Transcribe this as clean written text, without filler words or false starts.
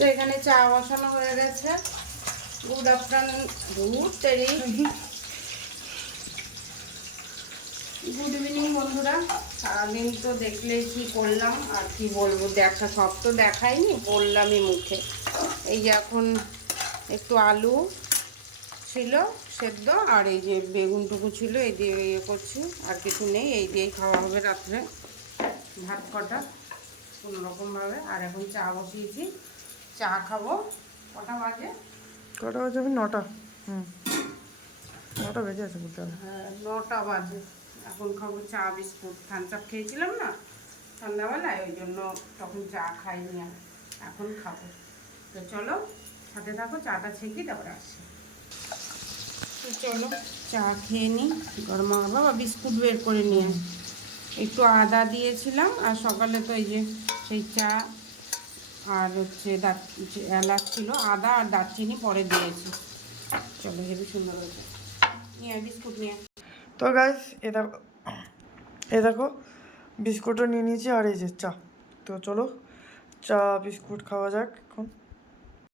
তো এখানে চা বসানো হয়ে গেছে। গুড আফটারনুন, গুড ইভিনিং বন্ধুরা। সারাদিন তো দেখলেই কি করলাম আর কি বলবো, সব তো দেখাইনি, বললামই মুখে। এই যে এখন একটু আলু ছিল সেদ্ধ, আর এই যে বেগুনটুকু ছিল, এই দিয়ে ইয়ে করছি, আর কিছু নেই। এই দিয়েই খাওয়া হবে রাত্রে ভাত কটা কোনোরকমভাবে। আর এখন চা বসিয়েছি, চা খাবো। কটা বাজে? আমি 9টা। 9টা বেজে আছে বলতে হবে। হ্যাঁ 9টা বাজে। এখন খাবো চা বিস্কুট। থামস আপ খেয়েছিলাম না সন্ধ্যাবেলায়, ওই জন্য তখন চা খাইনি, আর এখন খাবো। তো চলো সাথে থাকো, চাটা ছেঁকি তারপরে আসি। তো চলো চা খেয়ে নিই। গরমা বাবা বিস্কুট বের করে নিয়ে একটু আদা দিয়েছিলাম, আর সকালে তো এই যে সেই চা আর হচ্ছে এলাচ ছিল, আদা আর দারচিনি পরে দিয়েছি। চলো হেবি সুন্দর হয়েছে। নিয়ে বিস্কুট নিয়ে। তো গাইস এ দেখো বিস্কুটও নিয়ে নিয়েছি, আর এই যে চা। তো চলো চা বিস্কুট খাওয়া যাক এখন।